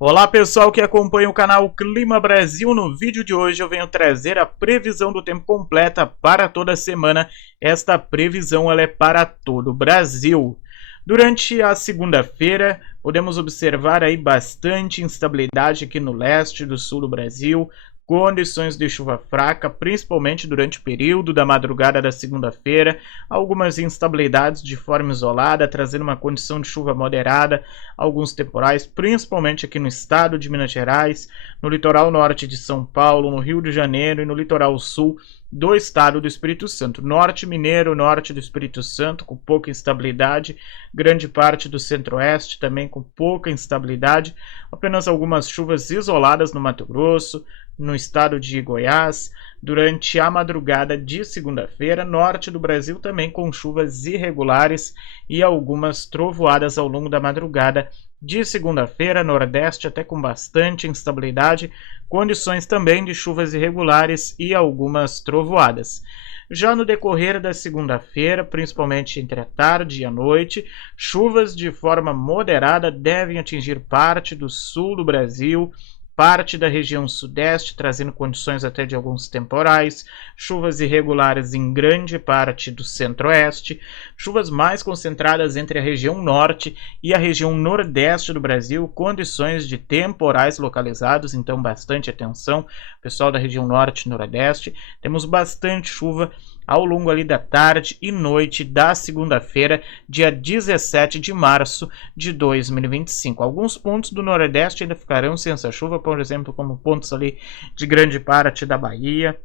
Olá pessoal que acompanha o canal Clima Brasil. No vídeo de hoje eu venho trazer a previsão do tempo completa para toda a semana. Esta previsão ela é para todo o Brasil. Durante a segunda-feira podemos observar aí bastante instabilidade aqui no leste e do sul do Brasil. Condições de chuva fraca, principalmente durante o período da madrugada da segunda-feira, algumas instabilidades de forma isolada, trazendo uma condição de chuva moderada, alguns temporais, principalmente aqui no estado de Minas Gerais, no litoral norte de São Paulo, no Rio de Janeiro e no litoral sul do estado do Espírito Santo. Norte mineiro, norte do Espírito Santo, com pouca instabilidade, grande parte do centro-oeste também com pouca instabilidade, apenas algumas chuvas isoladas no Mato Grosso, no estado de Goiás, durante a madrugada de segunda-feira, norte do Brasil também com chuvas irregulares e algumas trovoadas ao longo da madrugada de segunda-feira, nordeste até com bastante instabilidade, condições também de chuvas irregulares e algumas trovoadas. Já no decorrer da segunda-feira, principalmente entre a tarde e a noite, chuvas de forma moderada devem atingir parte do sul do Brasil, parte da região sudeste, trazendo condições até de alguns temporais, chuvas irregulares em grande parte do centro-oeste, chuvas mais concentradas entre a região norte e a região nordeste do Brasil, condições de temporais localizados, então bastante atenção, pessoal da região norte e nordeste, temos bastante chuva ao longo ali da tarde e noite da segunda-feira, dia 17 de março de 2025. Alguns pontos do Nordeste ainda ficarão sem essa chuva, por exemplo, como pontos ali de grande parte da Bahia,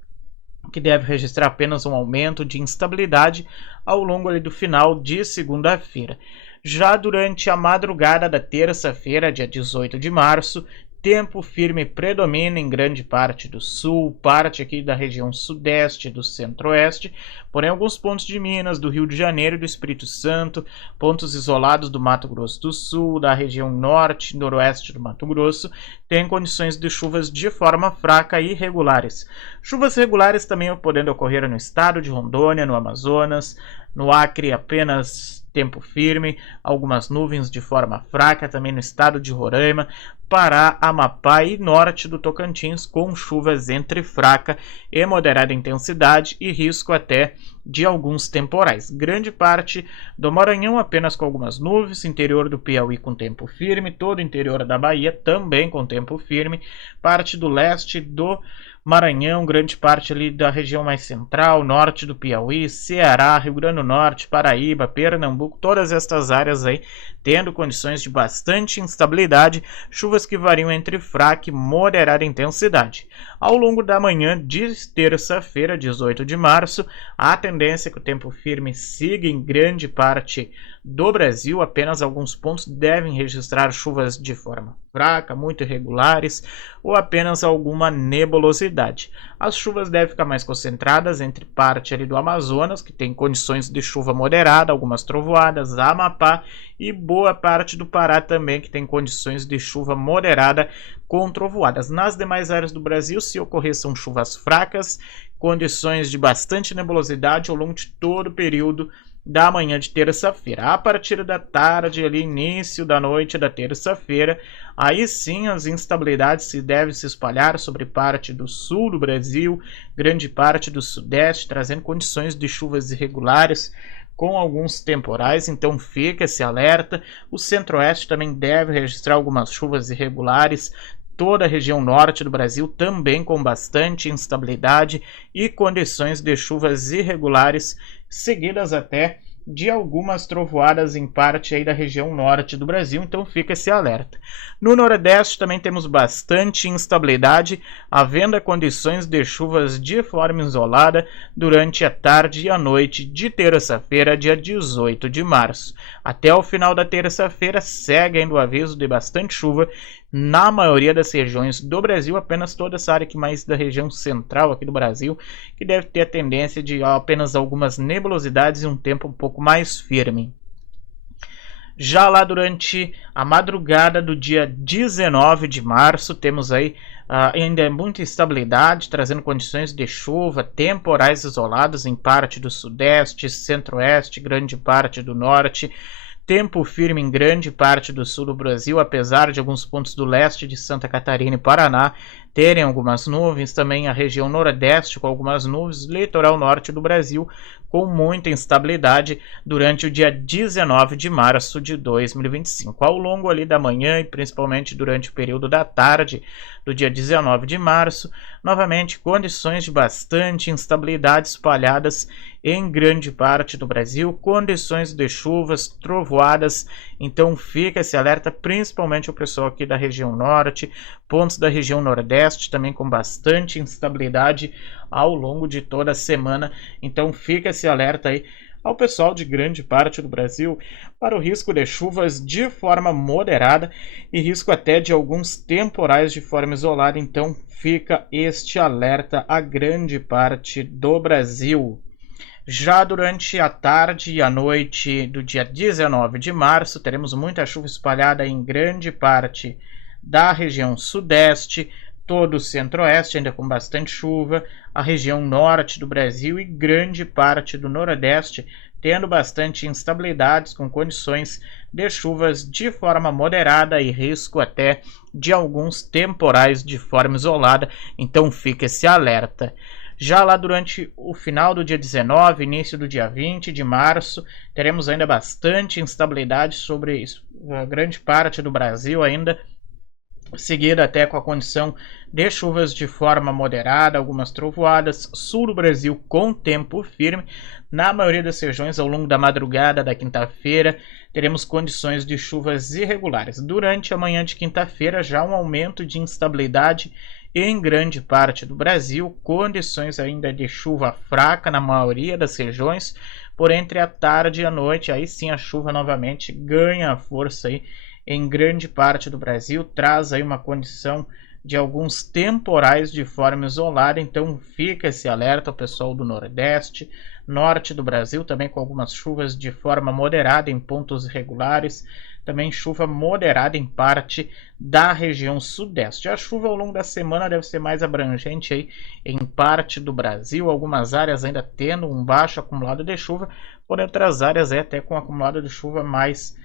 que deve registrar apenas um aumento de instabilidade ao longo ali do final de segunda-feira. Já durante a madrugada da terça-feira, dia 18 de março, tempo firme predomina em grande parte do sul, parte aqui da região sudeste e do centro-oeste, porém alguns pontos de Minas, do Rio de Janeiro e do Espírito Santo, pontos isolados do Mato Grosso do Sul, da região norte e noroeste do Mato Grosso, têm condições de chuvas de forma fraca e irregulares. Chuvas regulares também podendo ocorrer no estado de Rondônia, no Amazonas, no Acre apenas tempo firme, algumas nuvens de forma fraca também no estado de Roraima, Pará, Amapá e norte do Tocantins, com chuvas entre fraca e moderada intensidade e risco até de alguns temporais. Grande parte do Maranhão apenas com algumas nuvens, interior do Piauí com tempo firme, todo o interior da Bahia também com tempo firme, parte do leste do Maranhão, grande parte ali da região mais central, norte do Piauí, Ceará, Rio Grande do Norte, Paraíba, Pernambuco, todas estas áreas aí tendo condições de bastante instabilidade, chuvas que variam entre fraca e moderada intensidade. Ao longo da manhã de terça-feira, 18 de março, a tendência é que o tempo firme siga em grande parte do Brasil, apenas alguns pontos devem registrar chuvas de forma fraca, muito irregulares ou apenas alguma nebulosidade. As chuvas devem ficar mais concentradas entre parte ali do Amazonas, que tem condições de chuva moderada, algumas trovoadas, Amapá e boa parte do Pará também, que tem condições de chuva moderada com trovoadas. Nas demais áreas do Brasil, se ocorrer, são chuvas fracas, condições de bastante nebulosidade ao longo de todo o período da manhã de terça-feira. A partir da tarde, ali início da noite da terça-feira, aí sim as instabilidades devem se espalhar sobre parte do sul do Brasil, grande parte do sudeste, trazendo condições de chuvas irregulares com alguns temporais, então fica esse alerta. O centro-oeste também deve registrar algumas chuvas irregulares, toda a região norte do Brasil também com bastante instabilidade e condições de chuvas irregulares, seguidas até de algumas trovoadas em parte aí da região norte do Brasil, então fica esse alerta. No Nordeste também temos bastante instabilidade, havendo condições de chuvas de forma isolada durante a tarde e a noite de terça-feira, dia 18 de março. Até o final da terça-feira segue ainda o aviso de bastante chuva na maioria das regiões do Brasil, apenas toda essa área aqui mais da região central aqui do Brasil, que deve ter a tendência de apenas algumas nebulosidades e um tempo um pouco mais firme. Já lá durante a madrugada do dia 19 de março, temos aí ainda muita instabilidade, trazendo condições de chuva, temporais isolados em parte do sudeste, centro-oeste, grande parte do norte, Tempo firme em grande parte do sul do Brasil, apesar de alguns pontos do leste de Santa Catarina e Paraná terem algumas nuvens, também a região nordeste com algumas nuvens, litoral norte do Brasil com muita instabilidade durante o dia 19 de março de 2025. Ao longo ali da manhã e principalmente durante o período da tarde do dia 19 de março, novamente condições de bastante instabilidade espalhadas em grande parte do Brasil, condições de chuvas, trovoadas, então fica esse alerta, principalmente o pessoal aqui da região norte, pontos da região nordeste também com bastante instabilidade ao longo de toda a semana, então fica esse alerta aí ao pessoal de grande parte do Brasil para o risco de chuvas de forma moderada e risco até de alguns temporais de forma isolada, então fica este alerta a grande parte do Brasil. Já durante a tarde e a noite do dia 19 de março, teremos muita chuva espalhada em grande parte da região sudeste, todo o centro-oeste ainda com bastante chuva, a região norte do Brasil e grande parte do nordeste, tendo bastante instabilidades com condições de chuvas de forma moderada e risco até de alguns temporais de forma isolada, então fica esse alerta. Já lá durante o final do dia 19, início do dia 20 de março, teremos ainda bastante instabilidade sobre a grande parte do Brasil ainda, seguida até com a condição de chuvas de forma moderada, algumas trovoadas, sul do Brasil com tempo firme. Na maioria das regiões, ao longo da madrugada da quinta-feira, teremos condições de chuvas irregulares. Durante a manhã de quinta-feira, já um aumento de instabilidade em grande parte do Brasil, condições ainda de chuva fraca na maioria das regiões, porém entre a tarde e a noite, aí sim a chuva novamente ganha força aí em grande parte do Brasil, traz aí uma condição de alguns temporais de forma isolada, então fica esse alerta ao pessoal do Nordeste, Norte do Brasil, também com algumas chuvas de forma moderada em pontos irregulares, também chuva moderada em parte da região sudeste. A chuva ao longo da semana deve ser mais abrangente aí em parte do Brasil, algumas áreas ainda tendo um baixo acumulado de chuva, porém outras áreas até com acumulado de chuva mais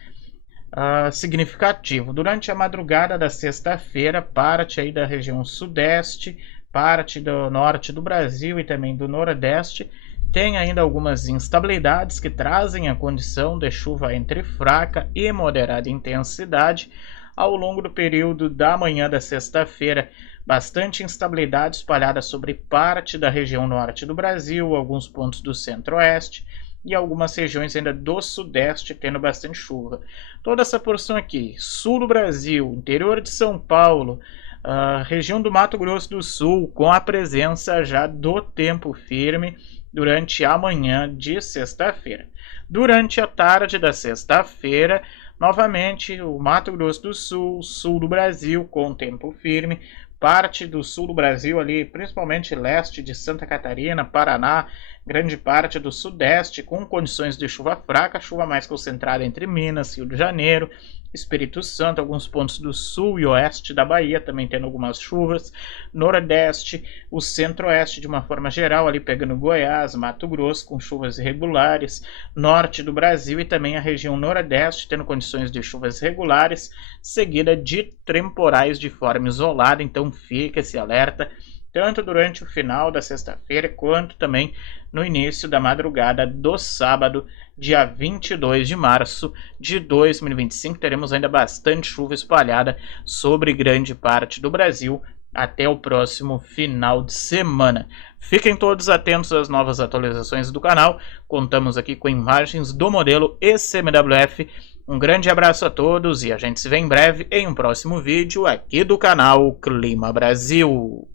significativo. Durante a madrugada da sexta-feira, parte aí da região sudeste, parte do norte do Brasil e também do nordeste, tem ainda algumas instabilidades que trazem a condição de chuva entre fraca e moderada intensidade. Ao longo do período da manhã da sexta-feira, bastante instabilidade espalhada sobre parte da região norte do Brasil, alguns pontos do centro-oeste e algumas regiões ainda do sudeste tendo bastante chuva. Toda essa porção aqui, sul do Brasil, interior de São Paulo, região do Mato Grosso do Sul, com a presença já do tempo firme durante a manhã de sexta-feira. Durante a tarde da sexta-feira, novamente o Mato Grosso do Sul, sul do Brasil com tempo firme, parte do sul do Brasil ali, principalmente leste de Santa Catarina, Paraná, grande parte do sudeste com condições de chuva fraca, chuva mais concentrada entre Minas, Rio de Janeiro, Espírito Santo, alguns pontos do sul e oeste da Bahia também tendo algumas chuvas, nordeste, o centro-oeste de uma forma geral, ali pegando Goiás, Mato Grosso com chuvas irregulares, norte do Brasil e também a região nordeste tendo condições de chuvas regulares, seguida de temporais de forma isolada, então fica esse alerta, tanto durante o final da sexta-feira quanto também no início da madrugada do sábado, dia 22 de março de 2025. Teremos ainda bastante chuva espalhada sobre grande parte do Brasil até o próximo final de semana. Fiquem todos atentos às novas atualizações do canal. Contamos aqui com imagens do modelo ECMWF. Um grande abraço a todos e a gente se vê em breve em um próximo vídeo aqui do canal Clima Brasil.